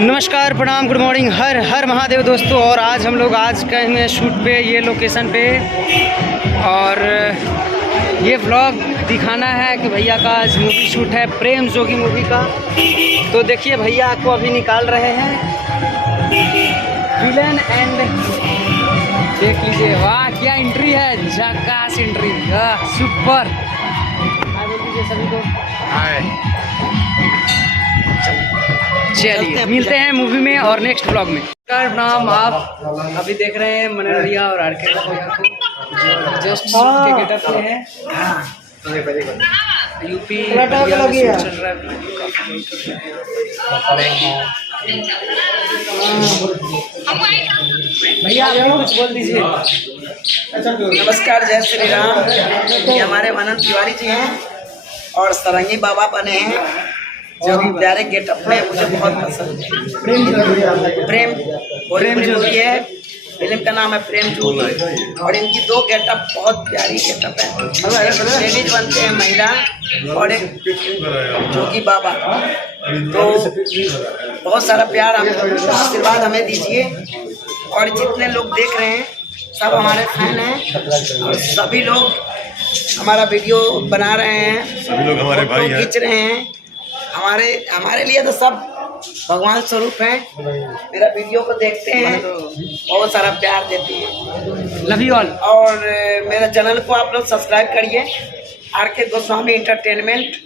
नमस्कार, प्रणाम, good morning, हर हर महादेव दोस्तों। और आज हम लोग गए हुए हैं शूट पे, ये लोकेशन पे। और ये व्लॉग दिखाना है कि भैया का आज मूवी शूट है, प्रेम जोगी मूवी का। तो देखिए भैया को अभी निकाल रहे हैं विलन एंड देख लीजिए। वाह क्या एंट्री है, झकास एंट्री, सुपर। हाय बोल दीजिए सभी को। हाय। चलिए मिलते हैं मूवी में और नेक्स्ट ब्लॉग में। नाम आप अभी देख रहे हैं मनोरिया और आरके जस्ट के गेटअप में है। यूपी चल रहा है। भैया आप कुछ बोल दीजिए। नमस्कार, जय श्री राम। ये हमारे मनन तिवारी जी हैं और सरंगी बाबा बने हैं, जो प्यारे गेटअप में मुझे बहुत पसंद है। प्रेम जोगी है, फिल्म का नाम है प्रेम जोगी। और इनकी दो गेटअप बहुत प्यारी गेटअप है। लेडीज बनते हैं महिला और एक जोगी बाबा। तो बहुत सारा प्यार, आशीर्वाद हमें दीजिए। और जितने लोग देख रहे हैं सब हमारे फैन हैं और सभी लोग हमारा वीडियो बना रहे हैं, सभी लोग हमारे भाई हैं, खींच रहे हैं। हमारे लिए तो सब भगवान स्वरूप हैं। मेरा वीडियो को देखते हैं, बहुत सारा प्यार देते हैं। Love you all. और मेरे चैनल को आप लोग सब्सक्राइब करिए, आरके गोस्वामी एंटरटेनमेंट।